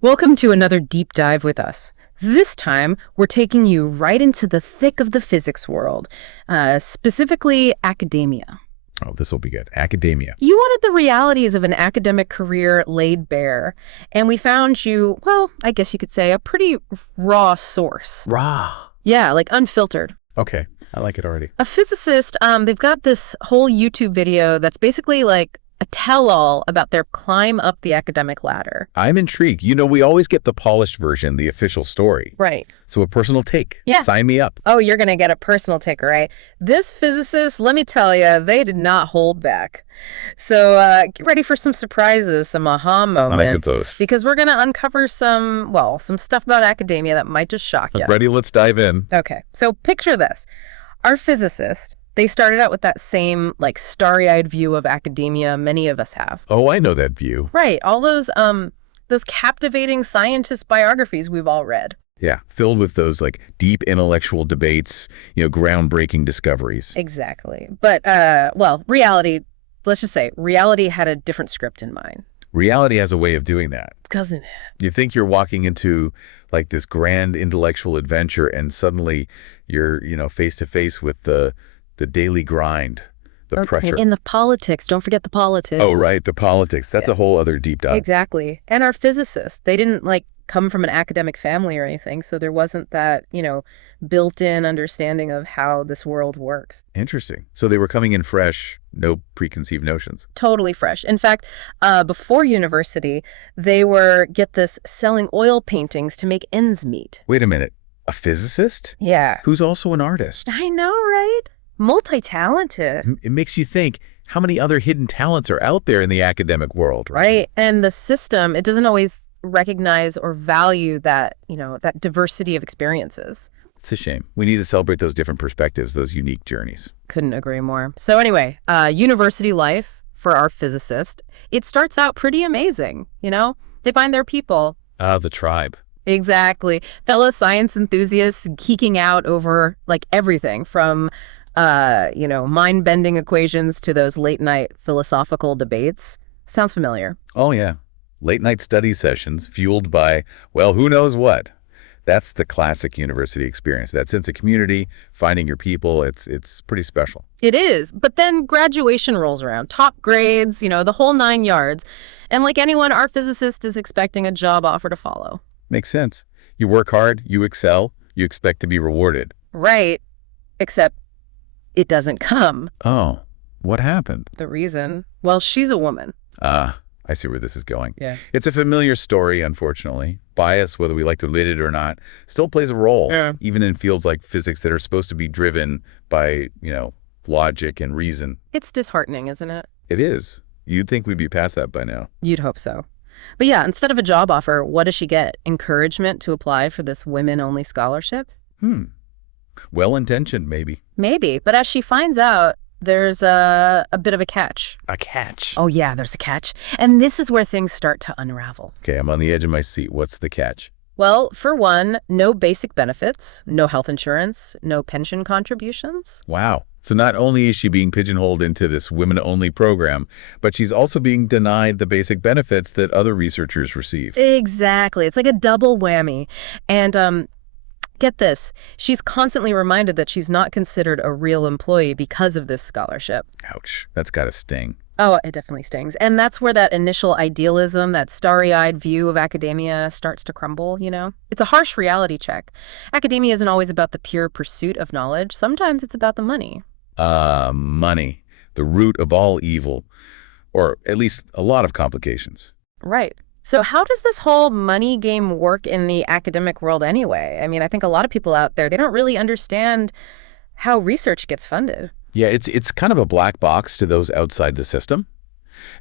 Welcome to another deep dive with us. This time, we're taking you right into the thick of the physics world, specifically academia. Oh, this will be good. Academia. You wanted the realities of an academic career laid bare, and we found you, well, I guess you could say, a pretty raw source. Raw. Yeah, like unfiltered. Okay, I like it already. A physicist, they've got this whole YouTube video that's basically like a tell-all about their climb up the academic ladder. I'm intrigued. You know, we always get the polished version, the official story. Right. So a personal take. Yeah. Sign me up. Oh, you're going to get a personal take, right? This physicist, let me tell you, they did not hold back. So get ready for some surprises, some aha moments. I like those. Because we're going to uncover some stuff about academia that might just shock you. Ready? Let's dive in. Okay, so picture this. Our physicist, they started out with that same, like, starry-eyed view of academia many of us have. Oh, I know that view. Right, all those captivating scientist biographies we've all read. Yeah, filled with those, like, deep intellectual debates, groundbreaking discoveries. Exactly. But, reality, let's just say, reality had a different script in mind. Reality has a way of doing that. Doesn't it? You think you're walking into, like, this grand intellectual adventure, and suddenly you're, face to face with the daily grind, the pressure. In the politics, don't forget the politics. Oh, right, the politics. That's a whole other deep dive. Exactly. And our physicists, they didn't, come from an academic family or anything, so there wasn't that, built-in understanding of how this world works. Interesting. So they were coming in fresh, no preconceived notions. Totally fresh. In fact, before university, they were, get this, selling oil paintings to make ends meet. Wait a minute. A physicist? Yeah. Who's also an artist? I know, right? Multi-talented. It makes you think, how many other hidden talents are out there in the academic world, right? Right. And the system, it doesn't always recognize or value that, that diversity of experiences. It's a shame. We need to celebrate those different perspectives, those unique journeys. Couldn't agree more. So anyway, university life for our physicist, it starts out pretty amazing, They find their people. The tribe. Exactly. Fellow science enthusiasts geeking out over, everything from mind-bending equations to those late-night philosophical debates. Sounds familiar. Oh, yeah. Late-night study sessions fueled by, well, who knows what. That's the classic university experience. That sense of community, finding your people, it's pretty special. It is. But then graduation rolls around. Top grades, the whole 9 yards. And like anyone, our physicist is expecting a job offer to follow. Makes sense. You work hard, you excel, you expect to be rewarded. Right. Except it doesn't come. Oh, what happened? The reason? Well, she's a woman. I see where this is going. Yeah. It's a familiar story, unfortunately. Bias, whether we like to admit it or not, still plays a role, even in fields like physics that are supposed to be driven by, logic and reason. It's disheartening, isn't it? It is. You'd think we'd be past that by now. You'd hope so. But yeah, instead of a job offer, what does she get? Encouragement to apply for this women-only scholarship? Well-intentioned, maybe. Maybe, but as she finds out, there's a bit of a catch. A catch? Oh yeah, there's a catch. And this is where things start to unravel. Okay, I'm on the edge of my seat. What's the catch? Well, for one, no basic benefits, no health insurance, no pension contributions. Wow. So not only is she being pigeonholed into this women-only program, but she's also being denied the basic benefits that other researchers receive. Exactly. It's like a double whammy. And get this, she's constantly reminded that she's not considered a real employee because of this scholarship. Ouch. That's got to sting. Oh, it definitely stings. And that's where that initial idealism, that starry-eyed view of academia starts to crumble, It's a harsh reality check. Academia isn't always about the pure pursuit of knowledge. Sometimes it's about the money. Money. The root of all evil. Or at least a lot of complications. Right. So how does this whole money game work in the academic world anyway? I mean, I think a lot of people out there, they don't really understand how research gets funded. Yeah, it's kind of a black box to those outside the system.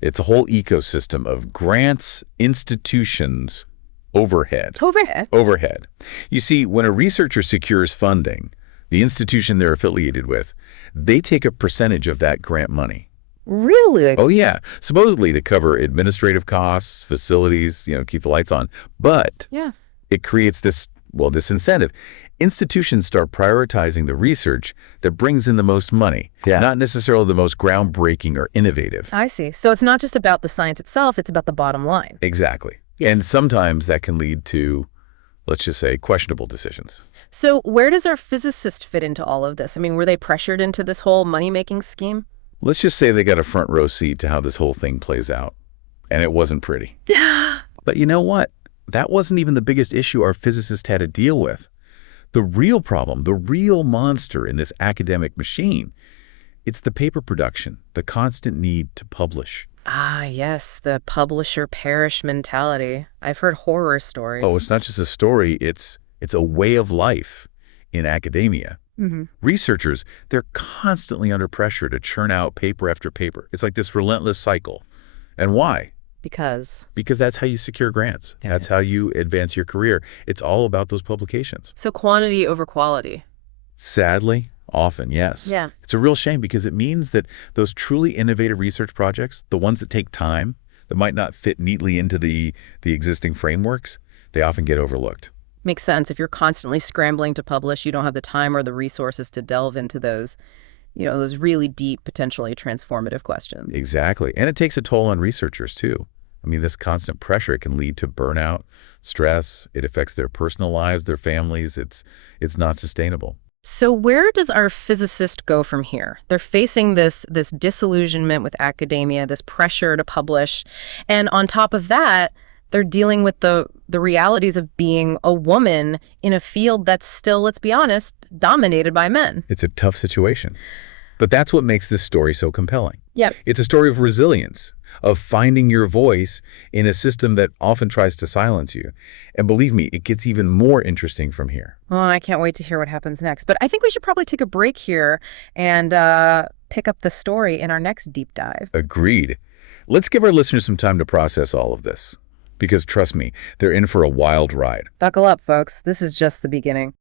It's a whole ecosystem of grants, institutions, overhead. Overhead. You see, when a researcher secures funding, the institution they're affiliated with, they take a percentage of that grant money. Really? Oh, yeah. Supposedly to cover administrative costs, facilities, keep the lights on. But it creates this incentive. Institutions start prioritizing the research that brings in the most money, not necessarily the most groundbreaking or innovative. I see. So it's not just about the science itself, it's about the bottom line. Exactly. Yeah. And sometimes that can lead to, let's just say, questionable decisions. So where does our physicist fit into all of this? I mean, were they pressured into this whole money-making scheme? Let's just say they got a front row seat to how this whole thing plays out. And it wasn't pretty. Yeah. But you know what? That wasn't even the biggest issue our physicist had to deal with. The real problem, the real monster in this academic machine, it's the paper production, the constant need to publish. Ah, yes, the publisher perish mentality. I've heard horror stories. Oh, it's not just a story, it's a way of life in academia. Mm-hmm. Researchers, they're constantly under pressure to churn out paper after paper. It's like this relentless cycle. And why? Because Because that's how you secure grants. Yeah. That's how you advance your career. It's all about those publications. So quantity over quality. Sadly, often, yes. Yeah. It's a real shame because it means that those truly innovative research projects, the ones that take time, that might not fit neatly into the existing frameworks, they often get overlooked. Makes sense. If you're constantly scrambling to publish, you don't have the time or the resources to delve into those really deep, potentially transformative questions. Exactly. And it takes a toll on researchers, too. I mean, this constant pressure, it can lead to burnout, stress. It affects their personal lives, their families. It's not sustainable. So where does our physicist go from here? They're facing this disillusionment with academia, this pressure to publish, and on top of that, they're dealing with the realities of being a woman in a field that's still, let's be honest, dominated by men. It's a tough situation. But that's what makes this story so compelling. Yep. It's a story of resilience, of finding your voice in a system that often tries to silence you. And believe me, it gets even more interesting from here. Well, I can't wait to hear what happens next. But I think we should probably take a break here and pick up the story in our next deep dive. Agreed. Let's give our listeners some time to process all of this. Because trust me, they're in for a wild ride. Buckle up, folks. This is just the beginning.